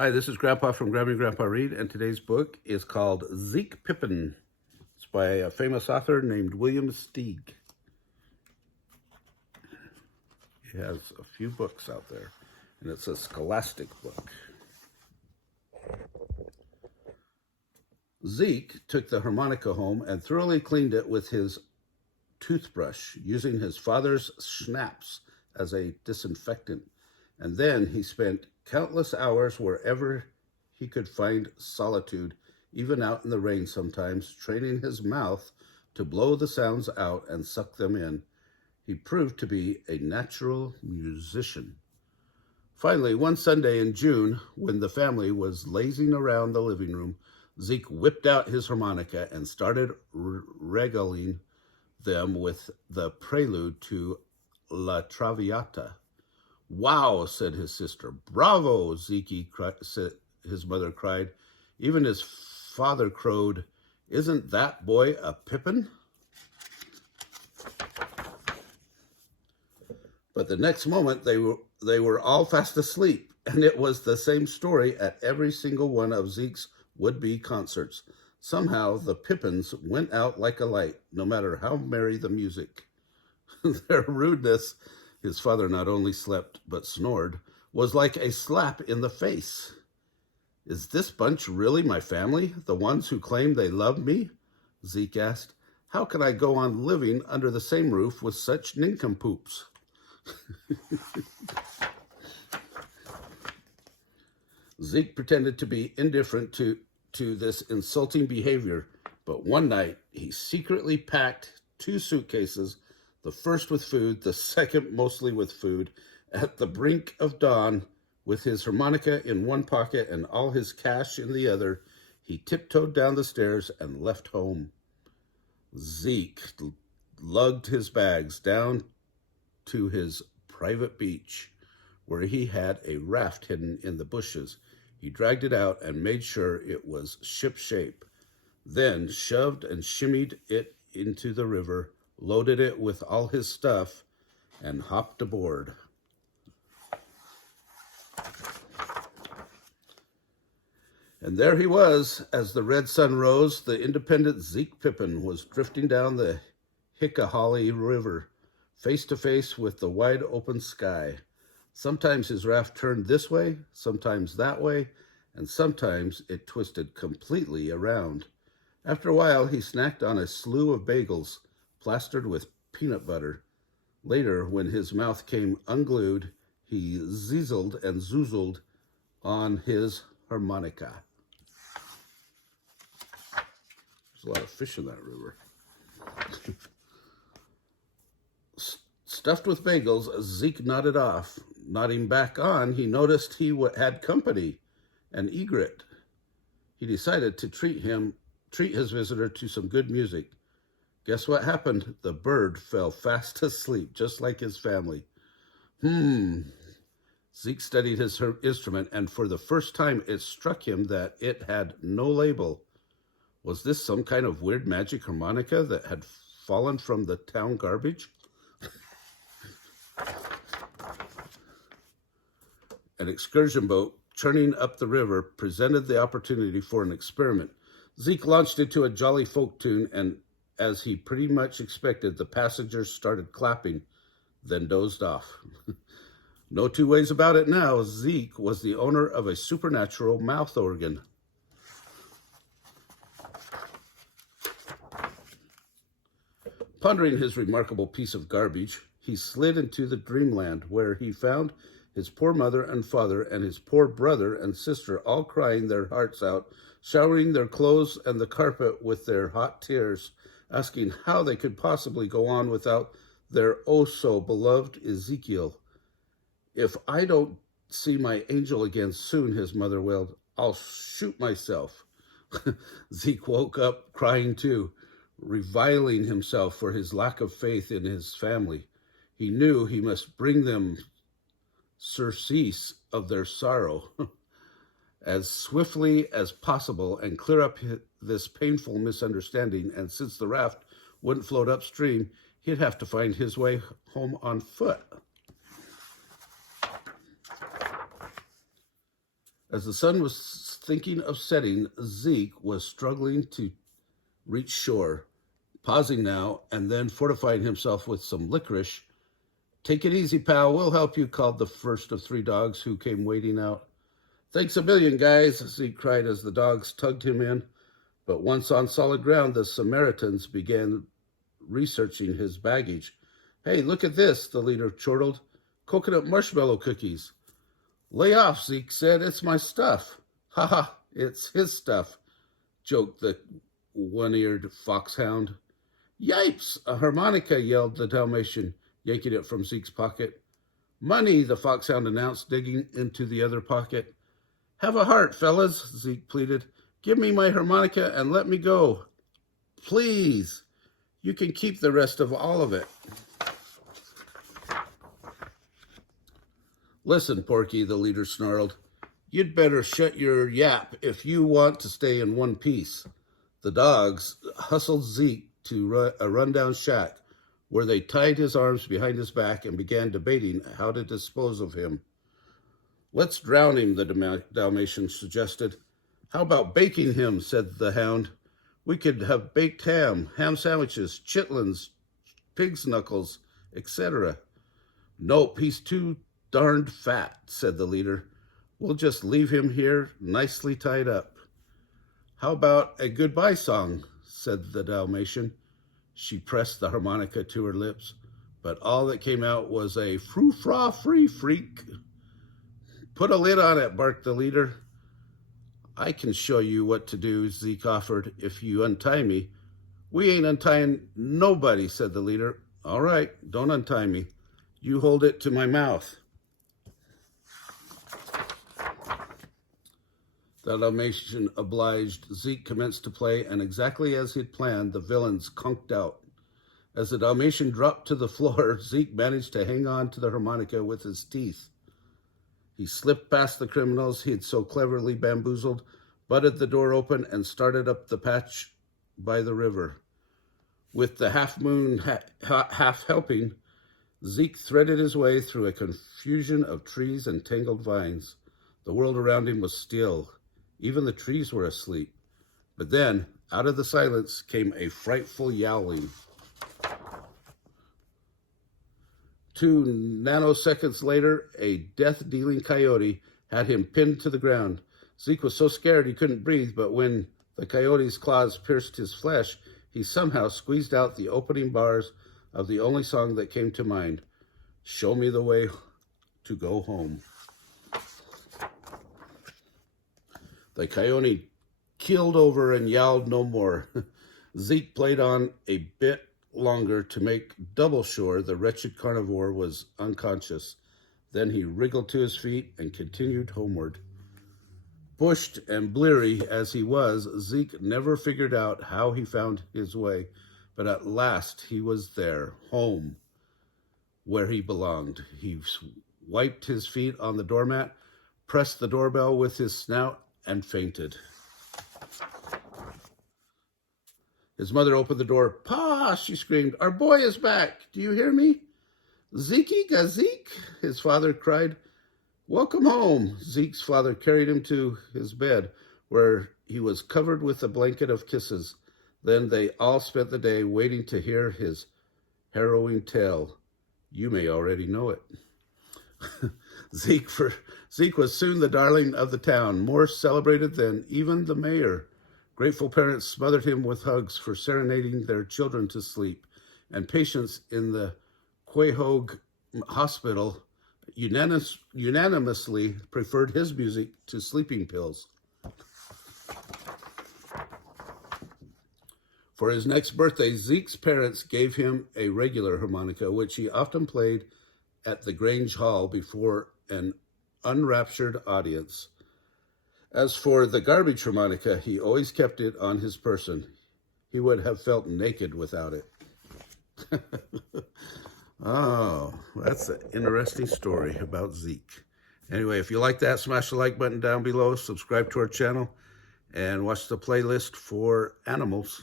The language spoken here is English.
Hi, this is Grandpa from Grammy Grandpa Read, and today's book is called Zeke Pippin. It's by a famous author named William Steig. He has a few books out there, and it's a scholastic book. Zeke took the harmonica home and thoroughly cleaned it with his toothbrush, using his father's schnapps as a disinfectant. And then he spent countless hours wherever he could find solitude, even out in the rain sometimes, training his mouth to blow the sounds out and suck them in. He proved to be a natural musician. Finally, one Sunday in June, when the family was lazing around the living room, Zeke whipped out his harmonica and started regaling them with the prelude to La Traviata. "Wow," said his sister. "Bravo," his mother cried. Even his father crowed, "Isn't that boy a Pippin?" But the next moment they were all fast asleep, and it was the same story at every single one of Zeke's would-be concerts. Somehow the Pippins went out like a light, no matter how merry the music. Their rudeness, his father not only slept but snored, was like a slap in the face. "Is this bunch really my family, the ones who claim they love me?" Zeke asked. "How can I go on living under the same roof with such nincompoops?" Zeke pretended to be indifferent to this insulting behavior, but one night he secretly packed 2 suitcases, the first with food, the second mostly with food. At the brink of dawn, with his harmonica in one pocket and all his cash in the other, he tiptoed down the stairs and left home. Zeke lugged his bags down to his private beach, where he had a raft hidden in the bushes. He dragged it out and made sure it was ship-shape, then shoved and shimmied it into the river, loaded it with all his stuff, and hopped aboard. And there he was, as the red sun rose. The independent Zeke Pippin was drifting down the Hickahally River, face to face with the wide open sky. Sometimes his raft turned this way, sometimes that way, and sometimes it twisted completely around. After a while, he snacked on a slew of bagels, plastered with peanut butter. Later, when his mouth came unglued, he zizzled and zoozled on his harmonica. There's a lot of fish in that river. Stuffed with bagels, Zeke nodded off. Nodding back on, he noticed he had company, an egret. He decided to treat his visitor to some good music. Guess what happened? The bird fell fast asleep, just like his family. Zeke studied his instrument, and for the first time it struck him that it had no label. Was this some kind of weird magic harmonica that had fallen from the town garbage? An excursion boat churning up the river presented the opportunity for an experiment. Zeke launched into a jolly folk tune, and as he pretty much expected, the passengers started clapping, then dozed off. No two ways about it now, Zeke was the owner of a supernatural mouth organ. Pondering his remarkable piece of garbage, he slid into the dreamland, where he found his poor mother and father and his poor brother and sister all crying their hearts out, showering their clothes and the carpet with their hot tears, asking how they could possibly go on without their oh-so-beloved Ezekiel. "If I don't see my angel again soon," his mother wailed, "I'll shoot myself." Zeke woke up crying too, reviling himself for his lack of faith in his family. He knew he must bring them surcease of their sorrow as swiftly as possible and clear up this painful misunderstanding. And since the raft wouldn't float upstream, he'd have to find his way home on foot. As the sun was thinking of setting, Zeke was struggling to reach shore, pausing now and then fortifying himself with some licorice. "Take it easy, pal. We'll help you," called the first of three dogs who came wading out. "Thanks a million, guys," Zeke cried as the dogs tugged him in. But once on solid ground, the Samaritans began researching his baggage. "Hey, look at this," the leader chortled. "Coconut marshmallow cookies." "Lay off," Zeke said. "It's my stuff." "Ha ha, it's his stuff," joked the one-eared foxhound. "Yipes, a harmonica," yelled the Dalmatian, yanking it from Zeke's pocket. "Money," the foxhound announced, digging into the other pocket. "Have a heart, fellas," Zeke pleaded. "Give me my harmonica and let me go. Please. You can keep the rest of all of it." "Listen, Porky," the leader snarled. "You'd better shut your yap if you want to stay in one piece." The dogs hustled Zeke to a rundown shack where they tied his arms behind his back and began debating how to dispose of him. "Let's drown him," the Dalmatian suggested. "How about baking him?" said the hound. "We could have baked ham sandwiches, chitlins, pig's knuckles, etc." "Nope, he's too darned fat," said the leader. "We'll just leave him here nicely tied up." "How about a goodbye song?" said the Dalmatian. She pressed the harmonica to her lips, but all that came out was a frou-fra-free freak. "Put a lid on it," barked the leader. "I can show you what to do," Zeke offered, "if you untie me." "We ain't untying nobody," said the leader. "All right, don't untie me. You hold it to my mouth." The Dalmatian obliged. Zeke commenced to play, and exactly as he'd planned, the villains conked out. As the Dalmatian dropped to the floor, Zeke managed to hang on to the harmonica with his teeth. He slipped past the criminals he had so cleverly bamboozled, butted the door open, and started up the patch by the river. With the half-moon half helping, Zeke threaded his way through a confusion of trees and tangled vines. The world around him was still. Even the trees were asleep. But then, out of the silence, came a frightful yowling. 2 nanoseconds later, a death-dealing coyote had him pinned to the ground. Zeke was so scared he couldn't breathe, but when the coyote's claws pierced his flesh, he somehow squeezed out the opening bars of the only song that came to mind. "Show me the way to go home." The coyote keeled over and yowled no more. Zeke played on a bit longer to make double sure the wretched carnivore was unconscious. Then he wriggled to his feet and continued homeward. Bushed and bleary as he was, Zeke never figured out how he found his way, but at last he was there, home, where he belonged. He wiped his feet on the doormat, pressed the doorbell with his snout, and fainted. His mother opened the door. "Pa," she screamed, "our boy is back. Do you hear me?" "Zeke, Zeke," his father cried. "Welcome home." Zeke's father carried him to his bed, where he was covered with a blanket of kisses. Then they all spent the day waiting to hear his harrowing tale. You may already know it. Zeke was soon the darling of the town, more celebrated than even the mayor. Grateful parents smothered him with hugs for serenading their children to sleep, and patients in the Quahog Hospital unanimously preferred his music to sleeping pills. For his next birthday, Zeke's parents gave him a regular harmonica, which he often played at the Grange Hall before an unraptured audience. As for the garbage harmonica, he always kept it on his person. He would have felt naked without it. Oh, that's an interesting story about Zeke. Anyway, if you like that, smash the like button down below, subscribe to our channel, and watch the playlist for animals.